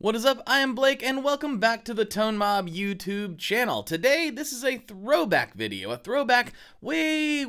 What is up? I am Blake, and welcome back to the Tone Mob YouTube channel. Today, this is a throwback video, a throwback way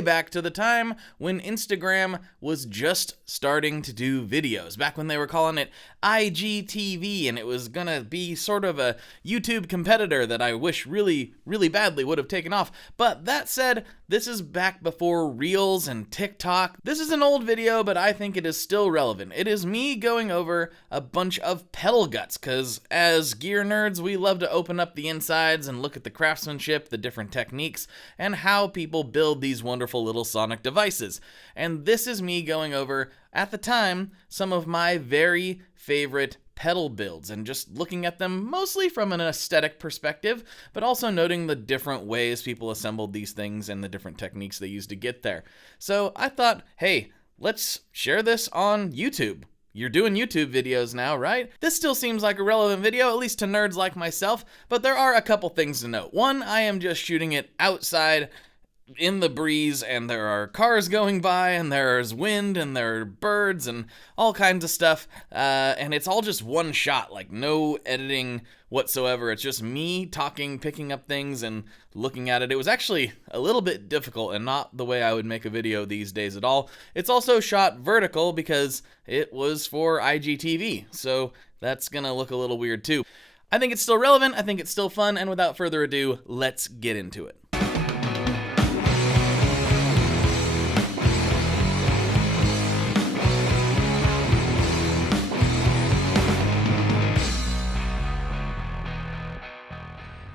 back to the time when Instagram was just starting to do videos, back when they were calling it IGTV, and it was gonna be sort of a YouTube competitor that I wish really badly would have taken off. But that said, this is back before Reels and TikTok. This is an old video, but I think it is still relevant. It is me going over a bunch of pedal guts, because as gear nerds, we love to open up the insides and look at the craftsmanship, the different techniques, and how people build these wonderful little sonic devices. And this is me going over, at the time, some of my very favorite pedal builds, and just looking at them mostly from an aesthetic perspective, but also noting the different ways people assembled these things and the different techniques they used to get there. So I thought, hey, let's share this on YouTube. You're doing YouTube videos now, right? This still seems like a relevant video, at least to nerds like myself, but there are a couple things to note. One, I am just shooting it outside in the breeze, and there are cars going by, and there's wind, and there are birds, and all kinds of stuff, and it's all just one shot, like no editing whatsoever. It's just me talking, picking up things, and looking at it. It was actually a little bit difficult, and not the way I would make a video these days at all. It's also shot vertical because it was for IGTV, so that's gonna look a little weird too. I think it's still relevant, I think it's still fun, and without further ado, let's get into it.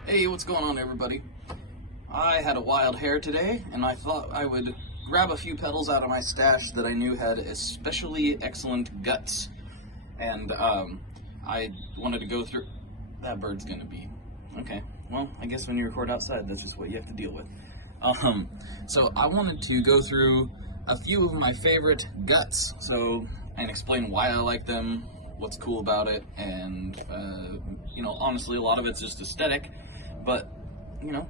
Hey, what's going on, everybody? I had a wild hair today, and I thought I would grab a few pedals out of my stash that I knew had especially excellent guts. And I wanted to go through... That bird's gonna be... Okay, well, I guess when you record outside, that's just what you have to deal with. So I wanted to go through a few of my favorite guts, and explain why I like them, what's cool about it, and, honestly, a lot of it's just aesthetic. But,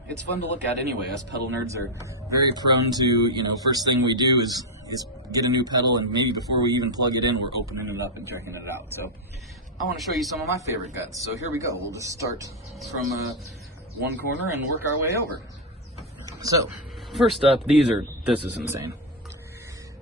it's fun to look at anyway. Us pedal nerds are very prone to, first thing we do is get a new pedal, and maybe before we even plug it in, we're opening it up and checking it out. So I want to show you some of my favorite guts. So here we go. We'll just start from one corner and work our way over. So first up, this is insane.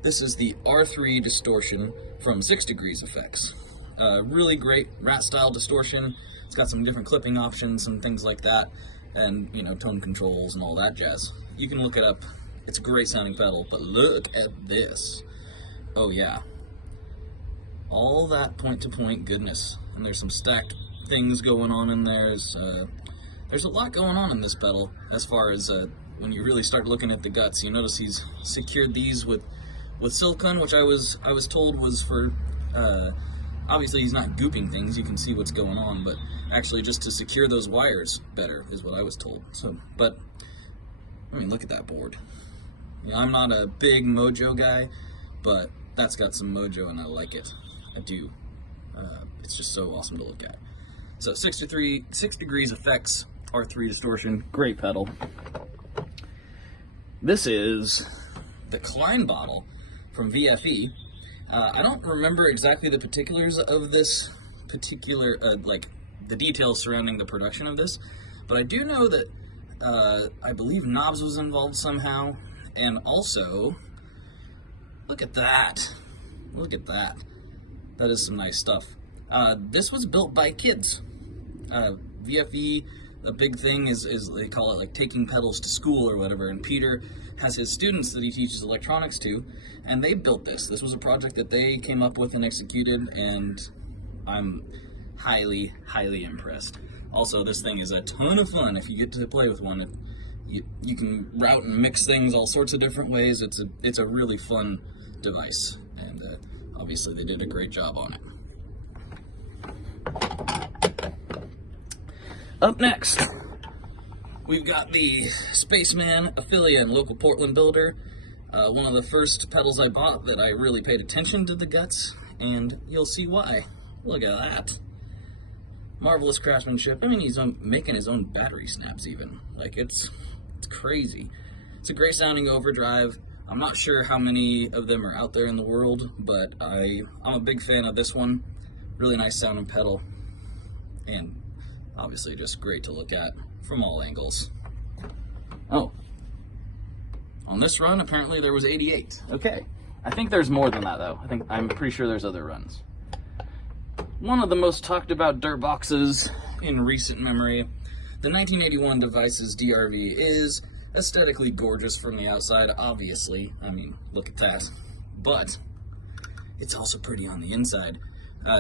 This is the R3 Distortion from 6 Degrees Effects. Really great rat-style distortion. It's got some different clipping options and things like that, and, tone controls and all that jazz. You can look it up. It's a great sounding pedal, but look at this. Oh yeah. All that point-to-point goodness. And there's some stacked things going on in there. There's a lot going on in this pedal as far as when you really start looking at the guts. You notice he's secured these with silicone, which I was told was for... Obviously, he's not gooping things, you can see what's going on, but actually just to secure those wires better is what I was told. But, look at that board. I'm not a big mojo guy, but that's got some mojo and I like it. I do. It's just so awesome to look at. So 6 Degrees Effects, R3 Distortion, great pedal. This is the Klein Bottle from VFE. I don't remember exactly the particulars of this particular, the details surrounding the production of this, but I do know that I believe knobs was involved somehow, and also, look at that. Look at that. That is some nice stuff. This was built by kids. VFE, a big thing is they call it like taking pedals to school or whatever, and Peter has his students that he teaches electronics to, and they built this. This was a project that they came up with and executed, and I'm highly impressed. Also, this thing is a ton of fun if you get to play with one. You can route and mix things all sorts of different ways. It's a really fun device, and obviously they did a great job on it. Up next, we've got the Spaceman Affiliate, local Portland builder. One of the first pedals I bought that I really paid attention to the guts, and you'll see why. Look at that. Marvelous craftsmanship. He's making his own battery snaps even. It's crazy. It's a great sounding overdrive. I'm not sure how many of them are out there in the world, but I'm a big fan of this one. Really nice sounding pedal, and obviously just great to look at from all angles. Oh, on this run, apparently there was 88. Okay, I think there's more than that though. I'm pretty sure there's other runs. One of the most talked about dirt boxes in recent memory, the 1981 Devices DRV is aesthetically gorgeous from the outside, obviously. I mean, look at that. But it's also pretty on the inside.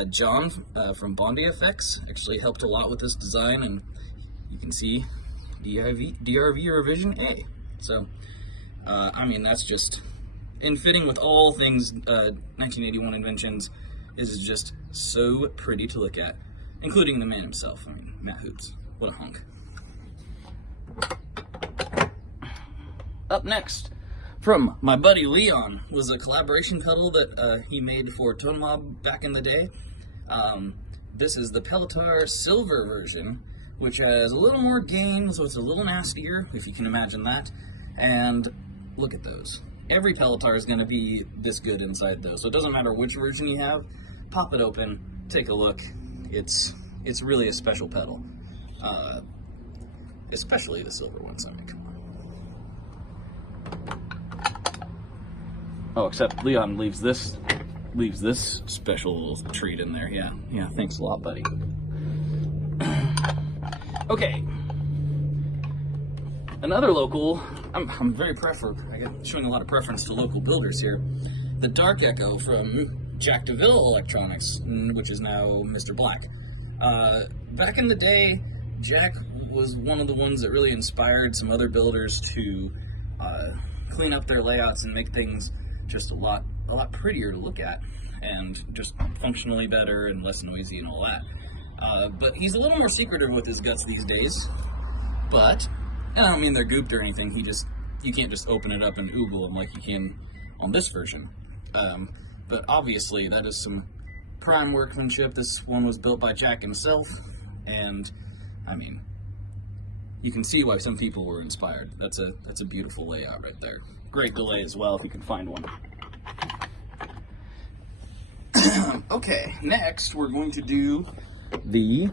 John from VFX actually helped a lot with this design, and you can see DRV Revision A. So, I mean, that's just in fitting with all things 1981 Inventions. Is just so pretty to look at, including the man himself. I mean, Matt Hoots. What a hunk. Up next, from my buddy Leon, was a collaboration pedal that he made for Tone Mob back in the day. This is the Pelletar Silver version, which has a little more gain, so it's a little nastier, if you can imagine that. And look at those. Every Pelletar is going to be this good inside those, so it doesn't matter which version you have. Pop it open, take a look. It's really a special pedal, especially the silver ones. I mean, come on. Oh, except Leon leaves this special little treat in there. Yeah. Thanks a lot, buddy. Okay. Another local. I'm very showing a lot of preference to local builders here. The Dark Echo from Deville Electronics, which is now Mr. Black. Back in the day, Jack was one of the ones that really inspired some other builders to clean up their layouts and make things just a lot prettier to look at, and just functionally better and less noisy and all that. But he's a little more secretive with his guts these days. But I don't mean they're gooped or anything. You can't just open it up and oogle them like you can on this version. But obviously, that is some prime workmanship. This one was built by Jack himself, and I mean, you can see why some people were inspired. That's a beautiful layout right there. Great delay as well, if you can find one. Okay, next we're going to do the...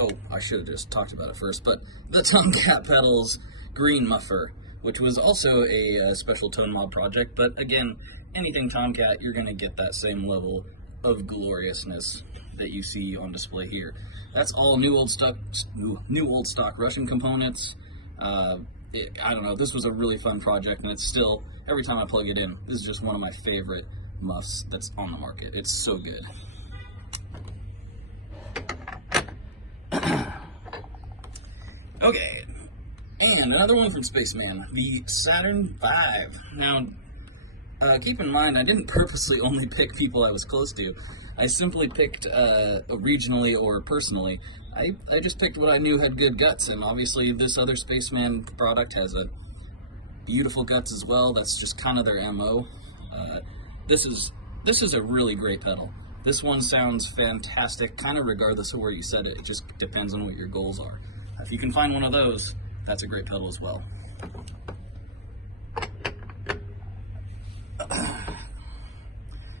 Oh, I should have just talked about it first, but the TomKat Pedals Green Muffer, which was also a special Tone Mob project, but again, anything TomKat, you're going to get that same level of gloriousness that you see on display here. That's all new old stock Russian components. I don't know, this was a really fun project, and it's still, every time I plug it in, this is just one of my favorite muffs that's on the market. It's so good. Okay, and another one from Spaceman, the Saturn V. Now, keep in mind, I didn't purposely only pick people I was close to. I simply picked regionally or personally. I just picked what I knew had good guts, and obviously this other Spaceman product has a beautiful guts as well. That's just kind of their MO. This is a really great pedal. This one sounds fantastic, kind of regardless of where you set it. It just depends on what your goals are. If you can find one of those, that's a great pedal as well.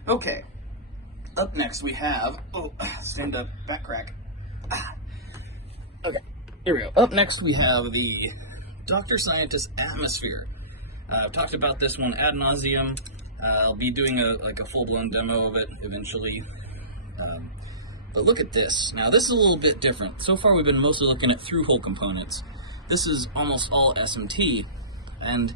Okay, up next we have, stand up, back crack. Okay, here we go. Up next we have the Dr. Scientist Atmosphere. I've talked about this one ad nauseum. I'll be doing a full-blown demo of it eventually. But look at this. Now this is a little bit different. So far we've been mostly looking at through-hole components. This is almost all SMT, and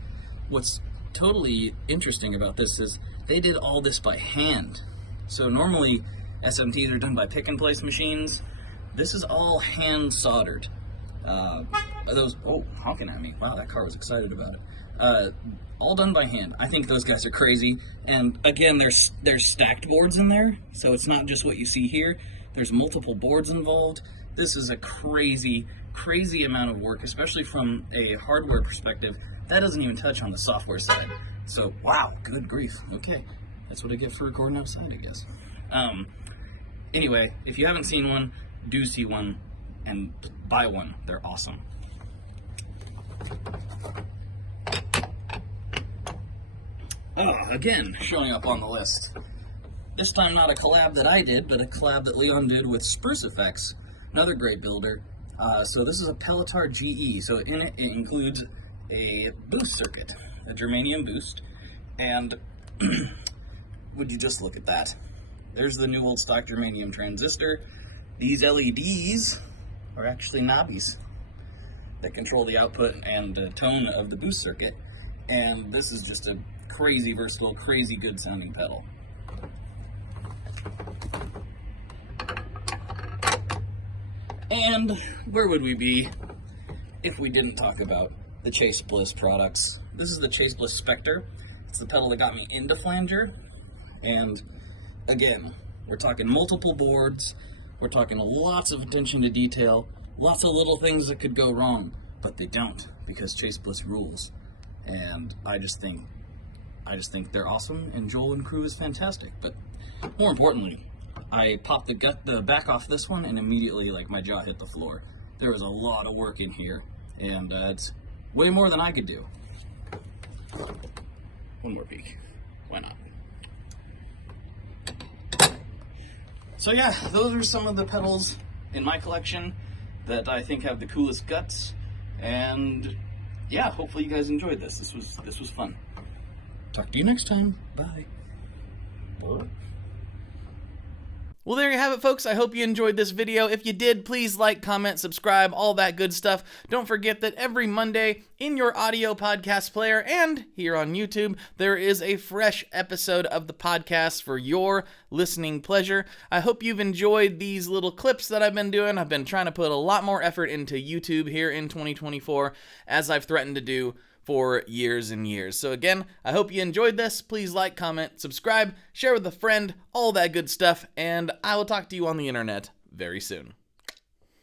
what's totally interesting about this is they did all this by hand. So normally SMTs are done by pick-and-place machines. This is all hand soldered. Honking at me. Wow, that car was excited about it. All done by hand. I think those guys are crazy. And again, there's stacked boards in there, so it's not just what you see here. There's multiple boards involved. This is a crazy, crazy amount of work, especially from a hardware perspective. That doesn't even touch on the software side. So, wow, good grief. Okay, that's what I get for recording outside, I guess. Anyway, if you haven't seen one, do see one and buy one. They're awesome. Again, showing up on the list. This time not a collab that I did, but a collab that Leon did with Spruce Effects, another great builder. So this is a Pelotar GE, so in it, it includes a boost circuit, a germanium boost, and would you just look at that. There's the new old stock germanium transistor. These LEDs are actually knobbies that control the output and tone of the boost circuit, and this is just a crazy versatile, crazy good sounding pedal. And where would we be if we didn't talk about the Chase Bliss products? This is the Chase Bliss Spectre. It's the pedal that got me into flanger. And again, we're talking multiple boards. We're talking lots of attention to detail. Lots of little things that could go wrong, but they don't, because Chase Bliss rules. And I just think they're awesome, and Joel and crew is fantastic. But more importantly, I popped the back off this one, and immediately, like, my jaw hit the floor. There was a lot of work in here, and it's way more than I could do. One more peek. Why not? So yeah, those are some of the pedals in my collection that I think have the coolest guts, and yeah, hopefully you guys enjoyed this. This was fun. Talk to you next time. Bye. Well, there you have it, folks. I hope you enjoyed this video. If you did, please like, comment, subscribe, all that good stuff. Don't forget that every Monday in your audio podcast player and here on YouTube, there is a fresh episode of the podcast for your listening pleasure. I hope you've enjoyed these little clips that I've been doing. I've been trying to put a lot more effort into YouTube here in 2024, as I've threatened to do for years and years. So again, I hope you enjoyed this. Please like, comment, subscribe, share with a friend, all that good stuff, and I will talk to you on the internet very soon.